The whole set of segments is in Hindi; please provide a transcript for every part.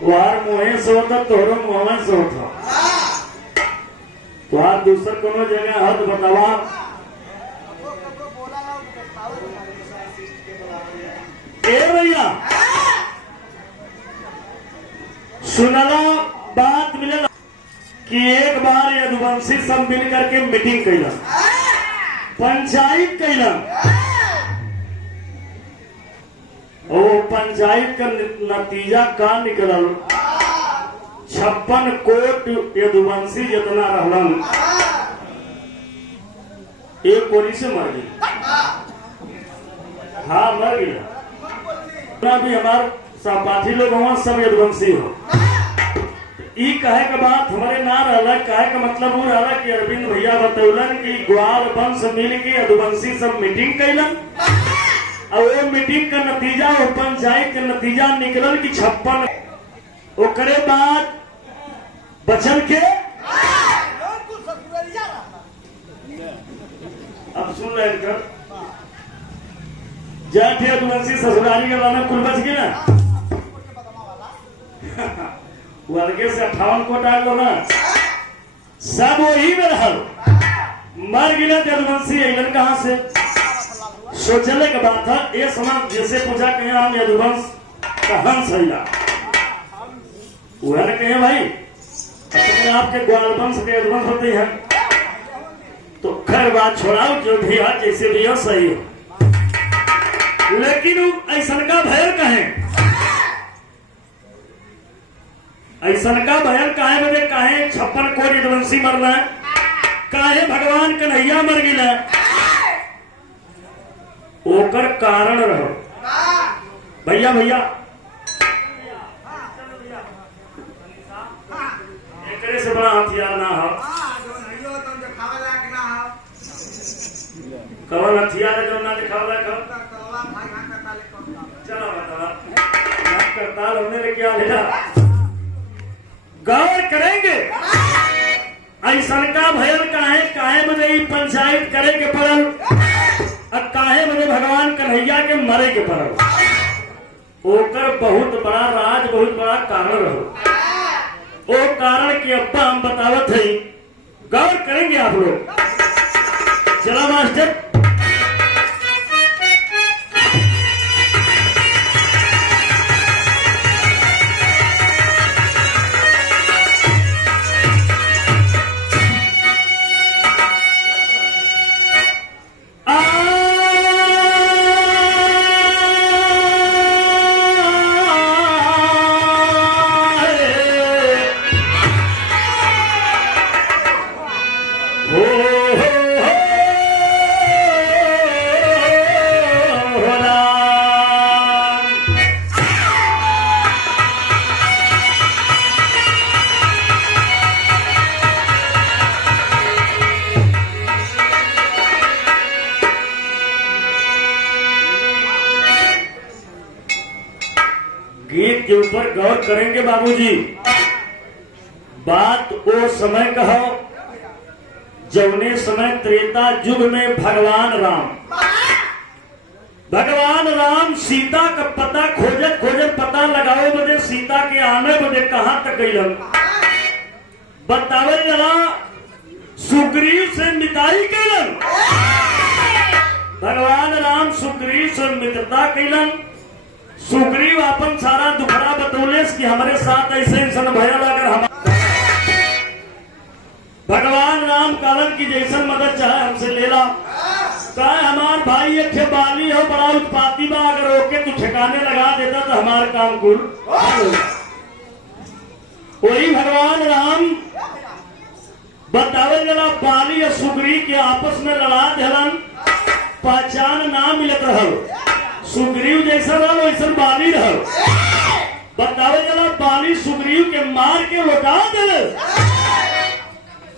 तुहार मुहे से होता तोहरो मुँह से होता। तुहार दूसर कोनो जगह हद बतावा। ए भैया सुनला बात मिलल कि एक बार यदुवंशी सब मिल करके मीटिंग कैला, पंचायत कैला। वो पंचायत का नतीजा का निकलल, 56 कोट यदुवंशी जितना रहलन एक गोली से मर गई। हाँ मर गया। भी हमारे सहपाठी लोग वहां सब यदुवंशी हो। ई कहे के बात हमारे ना रहला, कहे का मतलब वो रहला कि अरविंद भैया बतौलन कि ग्वाल वंश मिल के यदुवंशी सब मीटिंग कैलन और वो मीटिंग का नतीजा वो पंचायत का नतीजा निकलल कि 56। ओकरे बाद बचल के अब सुन रहे कर जैठ यदुवंशी ससुराली के बारे में कुल बच गया ना। वर्गे से 58 कोट आ गो ना, सब वही में रहल। मर गिले यदुवंशी अलन कहां से? सोचने के बात था ये समाज जैसे पूछा कहे हम यदुवंश का हंस है, वह कहे भाई अपने आपके ग्वाल वंश के यदुवंश होते हैं। तो खैर बात छोड़ाओ, जो भी है जैसे भी हो सही हो, लेकिन ऐसा का भयल कहे, ऐसा का भयल काहे बजे काहे 56 कोट यदुवंशी मरना है, काहे भगवान कन्हैया मर गिला, ओकर कारण रहो। भैया भैया एकरे से बड़ा हथियार ना हो। कौन हथियार है जो ना दिखावला कब? चलो बतावा करताल हमने लेके आ लेना। गौर करेंगे ऐसा का भयल काहे काहे बजे पंचायत करे के पड़ल और काहे बजे भगवान कन्हैया के मरे के पड़ल। ओकर बहुत बड़ा राज, बहुत बड़ा कारण रहो। वो कारण की अब्बा हम बतावत है, गौर करेंगे आप लोग। चला मास्टर गीत के ऊपर गौर करेंगे बाबूजी। बात वो समय कहो जौने समय त्रेता युग में भगवान राम सीता का पता खोजत खोजत पता लगाओ बजे सीता के आने बजे कहां तक गईलन बतावे जरा। सुग्रीव से मिताई कैलन, भगवान राम सुग्रीव से मित्रता कैलन। सुग्रीव अपन सारा दुखड़ा बतौले कि हमारे साथ ऐसे इंसान भयल अगर हम भगवान राम कालन की जैसन मदद चाहे हमसे ले ला। कहे हमार भाई एक बाली हो बड़ा उत्पाती बा, अगर ओके तू ठिकाने लगा देता तो हमार काम कुल। वही भगवान राम बतावे जरा बाली और सुग्रीव के आपस में लड़ा दिलन, पहचान ना मिलत रहल। सुग्रीव जैसा रहल वैसा बाली रहल। बतावे जरा बाली सुग्रीव के मार के लौटा दिले।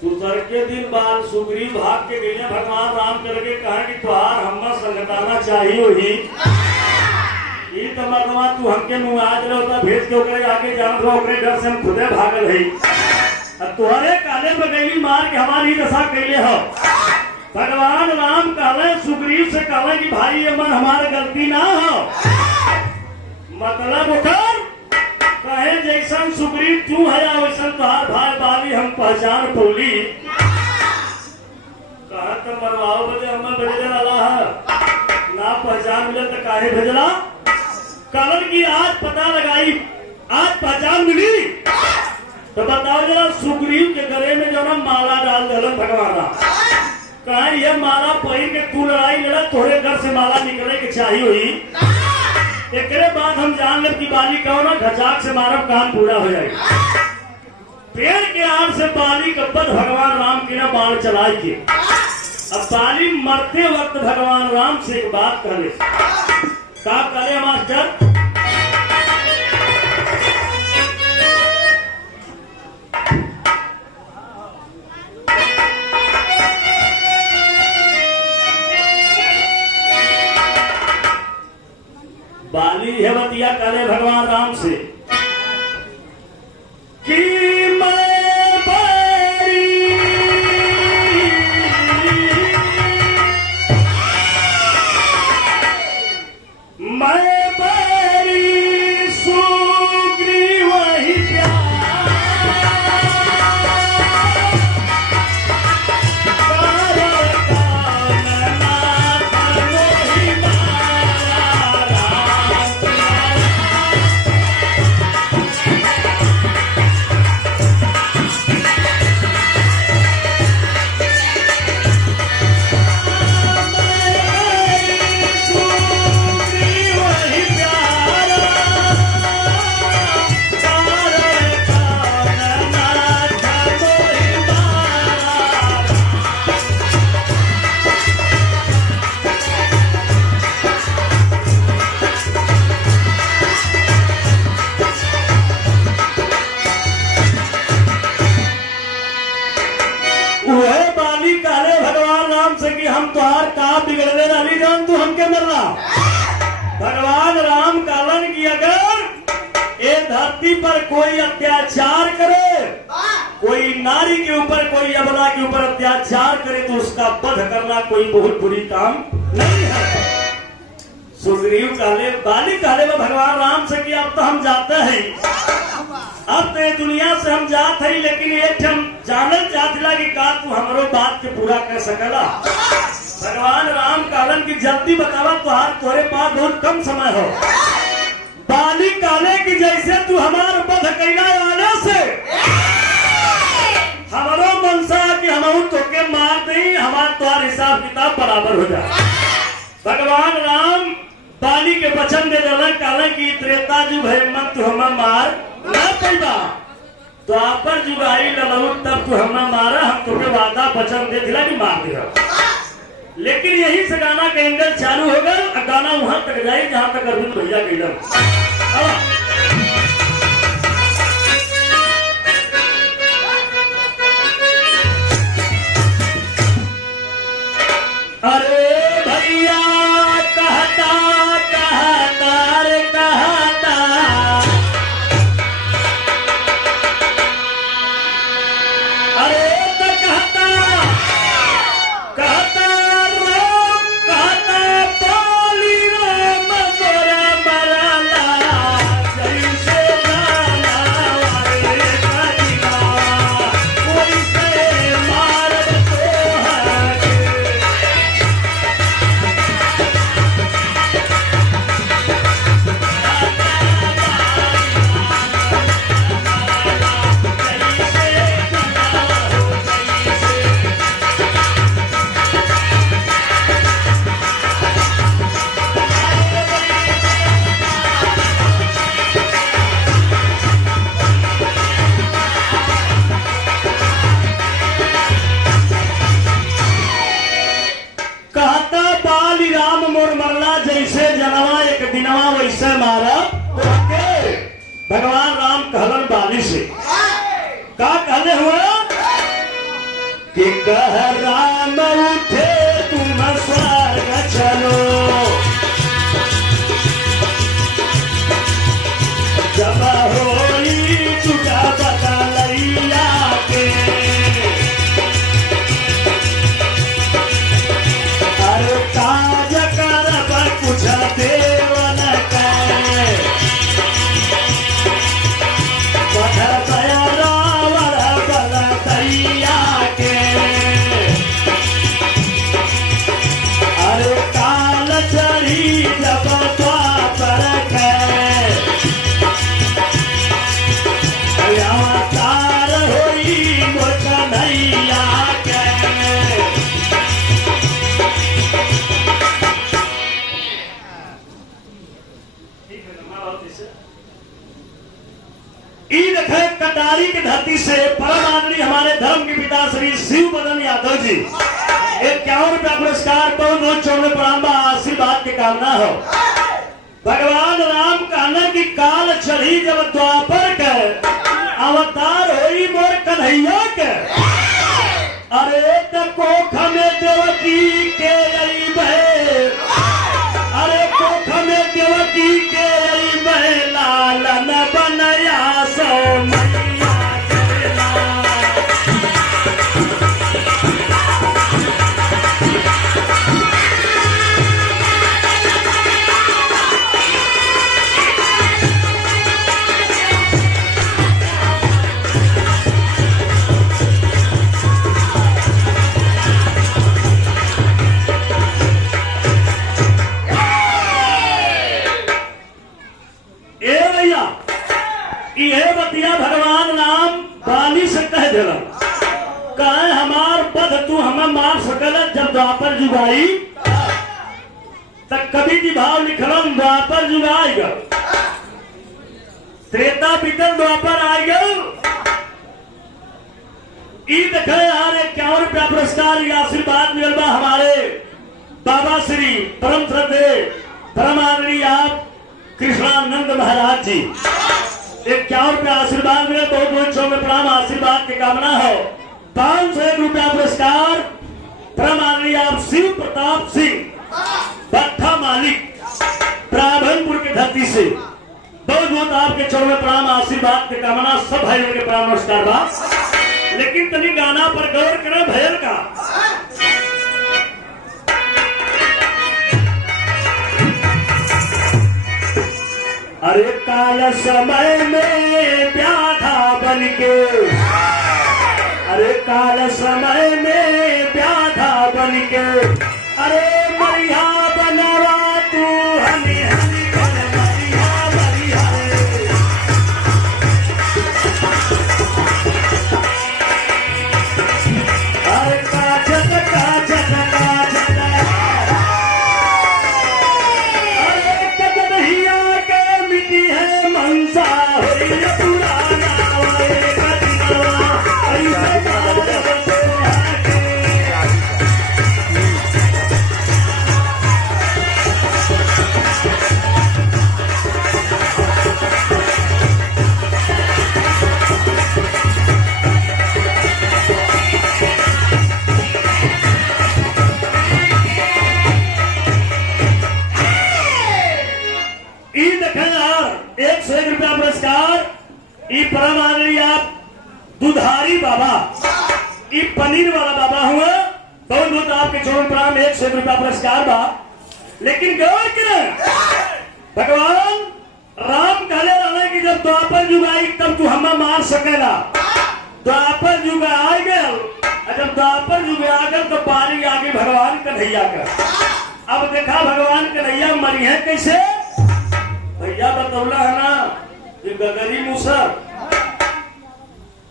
दूसर के दिन बाद सुग्रीव भाग के गए, भगवान राम करके कहा कि तुहार हम्मा संगताना चाहिए ही ये तो मरवा तू हमके मुँह आज रहता भेज के ओकरे आके जान रहो, ओकरे डर से हम खुदे भागल है। तुहरे काले में गई मार के हमारी दशा कैले हो। भगवान राम कहले सुग्रीव से कहले कि भाई ये मन हमारे गलती ना हो, मतलब ओकर कहे जैसन सुग्रीव तू है वैसन तुहार भाई बाली हम पहचान पौली। कहा तो मरवाओ बजे हमें भेजे वाला है ना पहचान मिले तो काहे भेजला। कारण की आज पता लगाई, आज पहचान मिली तो बताओ जरा सुग्रीव के गले में जो ना माला डाल दलन भगवाना। कहा यह माला पहिर के तू लड़ाई लड़ा तोहरे घर से माला निकले के चाहिए हुई। एक बाद हम जान ले कि बाली कहो ना घचाक से मानव काम पूरा हो जाएगा। पेड़ के आड़ से बाली का पद भगवान राम की ना बाण चलाई के। अब बाली मरते वक्त भगवान राम से एक बात कहले, का करे मास्टर। बाली है बतिया करे भगवान राम से कि मैं बड़ी सुग्रीव ही बिगड़ने वाली जान तू हमके मरना। भगवान राम कालन की अगर ये धरती पर कोई अत्याचार करे, कोई नारी के ऊपर कोई अबला के ऊपर अत्याचार करे तो उसका वध करना कोई बहुत बुरी काम नहीं है। सुग्रीव कहले बाली कहले भगवान राम से कि अब तो हम जाते हैं, अब तो दुनिया से हम जाते हैं, लेकिन एक हम जानल चाहला कि का तू हमारो बात के पूरा कर सकला। भगवान राम कालन की जल्दी बतावा तुहार तोरे पास बहुत कम समय हो। बाली काले की जैसे तू हमार वध कैला वाले से हमारो मनसा कि हम तोके मार दे, हमार तुहार हिसाब किताब बराबर हो जाए। भगवान राम बाली के वचन दे दिला काले की त्रेता जुग है मन तू हमें मार ना पैदा, तो आप पर जुग आई ललऊ तब तू हमें मारा, हम तुम्हें वादा वचन दे दिला कि मार दिया। लेकिन यही से गाना का एंगल चालू होगा, गाना वहां तक जाए जहां तक अरविंद भैया गईलम। अरे भैया कहता कहता रे कहता, अरे तो कहता कहता भगवान राम कहलन बाली से का कहले हुआ कि कह राम उठे तुम स्वर्ग चलो, जब होई चुका बता लैया के, अरे काज करब कुछ देवन के, ई देखे कटारी की धरती से परम आदरणीय हमारे धर्म के पिता श्री शिव बदन यादव जी 51 रुपया पुरस्कार बहुत बहुत चौड़े प्रणाम आशीर्वाद के कामना हो। भगवान राम कहना की काल चढ़ी जब द्वापर के अवतार होई मोर कन्हैया के, अरे कोख में देवकी के अरे कोख में देवकी के लालन बनया सो मैया चला। भगवान राम बाली से कह दिला कहे हमार बध तू हमें मार सकल जब द्वापर जुगाई तक कभी की भाव लिखलम द्वापर जुगाएगा त्रेता बीतल द्वापर आएगा। ई देखे यार 51 रुपया पुरस्कार या आशीर्वाद मिल बा हमारे बाबा श्री परम श्रद्धे परम आदरणीय आप कृष्णानंद महाराज जी 51 रुपया आशीर्वाद मिले बहुत बहुत चौके प्रणाम आशीर्वाद की कामना हो। 501 रुपया पुरस्कार परम आदरणीय आप शिव प्रताप सिंह भट्टा मालिक ब्राह्मणपुर की धरती से बहुत बहुत आपके चौके प्रणाम आशीर्वाद की कामना सब भाइयों के प्रणाम नमस्कार बा। लेकिन तनी गाना पर गौर करें भैर का अरे काल समय में व्याधा बनके, अरे काल समय में व्याधा बनके, अरे मरिया बनवा तू हनी हनी मरिया मरिया अरे काजल काजल काजल अरे कदहिया है मनसा पुराना परम आदरणीय आप दुधारी बाबा ई पनीर वाला बाबा हुआ बहुत बहुत आपके चरण प्रणाम 101 रुपया पुरस्कार बा। लेकिन गौर करें भगवान राम कहले रहे कि जब द्वापर युग आई तब तू हमें मार सकेला। द्वापर युग आ गया जब द्वापर युग आ गया तो पारी आगे भगवान कन्हैया का। अब देखा भगवान कन्हैया मरी है कैसे भैया बतौला है ना कि गगरी मूसर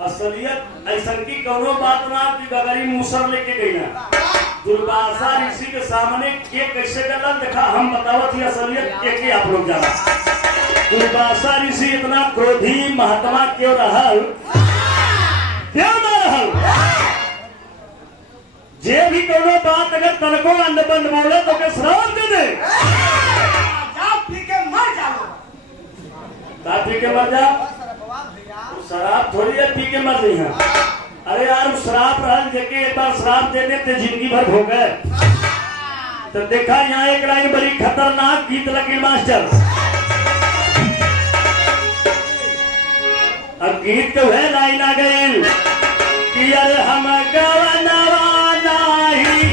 असलियत ऐसा की कौनो बात ना कि गगरी मूसर लेके गई ना दुर्वासा ऋषि के सामने के कैसे गलत देखा हम बतावत ही असलियत एक ही आप लोग जाना। दुर्वासा ऋषि इतना क्रोधी महात्मा क्यों रहल क्यों न रहल जे भी कौनो बात अगर तनको अंडबंद बोले तो के श्राप दे दे पी के मर जा शराब थोड़ी है पी के मर रही है। अरे यार शराब रहल जेके एक बार शराब दे दे जिंदगी भर हो गए। तो देखा यहाँ एक लाइन बड़ी खतरनाक गीत लगी मास्टर। अब गीत के वह लाइन आ गई कि अरे हम गवनवा नहीं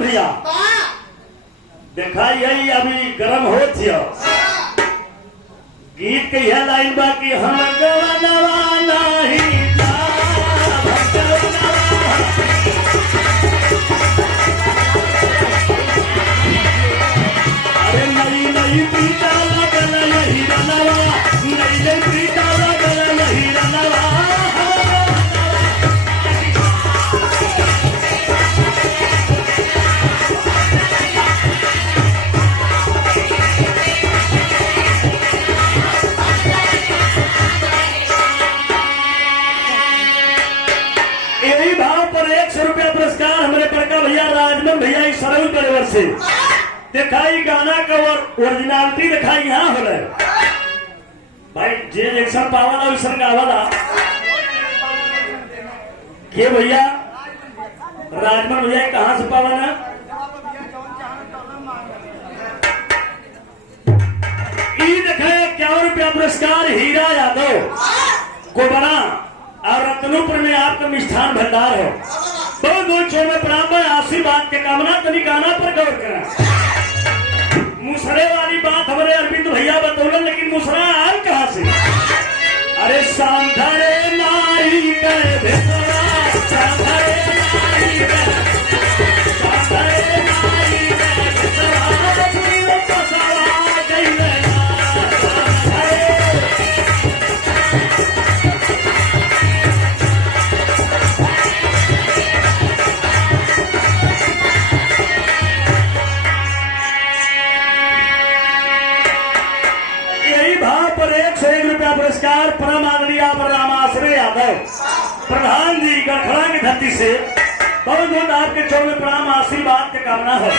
भैया देखा यही अभी गर्म हो गीत के यह लाइन बाकी हम गवनवा नहीं अरे नई नई पीता लगल यही रनवा नई नई पीता लगल यही रनवा से दिखाई गाना का ओरिजिनलिटी दिखाई यहाँ हो रहा भाई जे जैसा पावला वैसा गावला के भैया राजमन भैया कहाँ से पावला देखे 51 रुपया पुरस्कार हीरा यादव को बना और रत्नोपुर में आपका मिष्ठान भंडार है। बहुत बहुत छोड़ में प्रणाम आशीर्वाद के कामना तनी गाना पर गौर करा। मुसरे वाली बात हमारे अरविंद भैया बतौलन लेकिन मुसरा आल कहाँ से? अरे सांधरे नारी के भेसवा सांधरे नारी के सांधरे नारी के भेसवा पूरी पसवा गईले पुरस्कार परम आदरणीय रामाश्रय यादव प्रधान जी गढ़खड़ा की धरती से बहुत बहुत आपके चौर में प्रणाम आशीर्वाद के कामना है।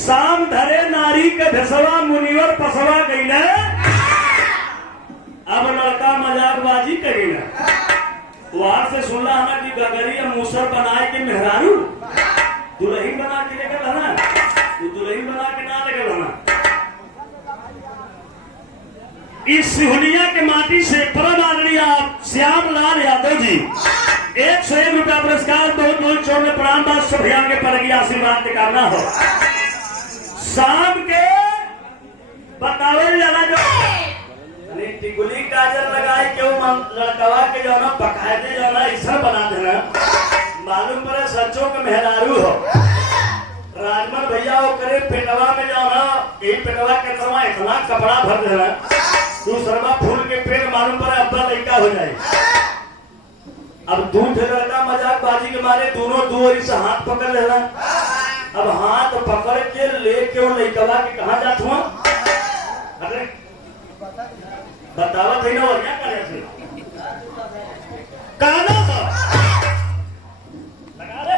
शाम धरे नारी के भेसवा मुनिवर पसवा गई अब लड़का मजाकबाजी करी वहां से सुनला हमें कि गगरी मूसर बनाए के मेहरारू दुल्हन बना के लेकर रहना दुल्हन बना के ना लेकर रहना। इस सिहुलिया के माटी से परम आदरणीय श्याम लाल यादव जी 101 रुपया पुरस्कार बहुत बहुत चौड़ में प्रणाम सब भैया के पर आशीर्वाद के कामना हो। शाम के बतावल जाला जो टिकुली काजल लगाई के लड़कवा के जो ना बकायदे जो ना ऐसा बना देना मालूम पड़े सच्चों के मेहरारू हो। राजमन भैया वो करे पेटवा में जो ना यही पेटवा के तरवा इतना कपड़ा भर देना दूसरा फूल के पेड़ मालूम पड़े अब्बा लड़का हो जाए। अब दूध लड़का मजाकबाजी के मारे दोनों दो ओर से हाथ पकड़ लेना। अब हाथ पकड़ के लेके वो लड़कवा के कहाँ जात हुआ अरे बतावा थे ना और क्या करे थे काना लगा रे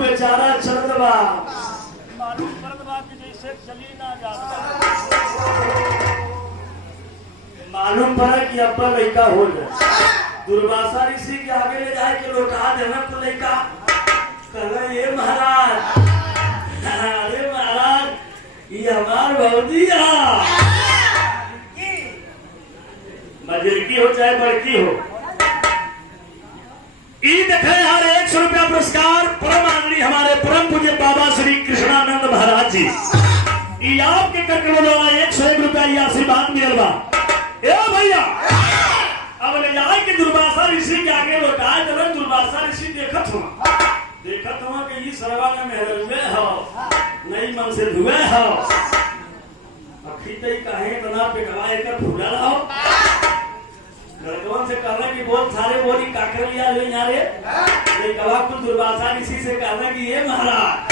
बेचारा चंद्रबा मालूम पड़ा कि अब्बा लड़का हो जाए दुर्वासा ऋषि के आगे ले जाए के लौटा देना तो लड़का कहे ये महाराज अरे महाराज ये हमार भौजी मजरकी हो चाहे बड़की हो देखे यार 100 रुपया पुरस्कार परम आदरणीय हमारे परम पूज्य बाबा श्री कृष्णानंद महाराज जी आपके करके द्वारा 101 रुपया ये आशीर्वाद मिलल बा। ए भैया अब ले जाए कि दुर्वासा ऋषि के आगे लौटा जब दुर्वासा ऋषि देखत हुआ कि ये सरवा में मेहरवे हो नई मन से धुए हो अखी कहे तना पे कवाए कर फूला हो लड़कों से कहना कि बहुत सारे बोली काकर लिया लो यारे कवा कुल दुर्वासा ऋषि से कहना कि ये महाराज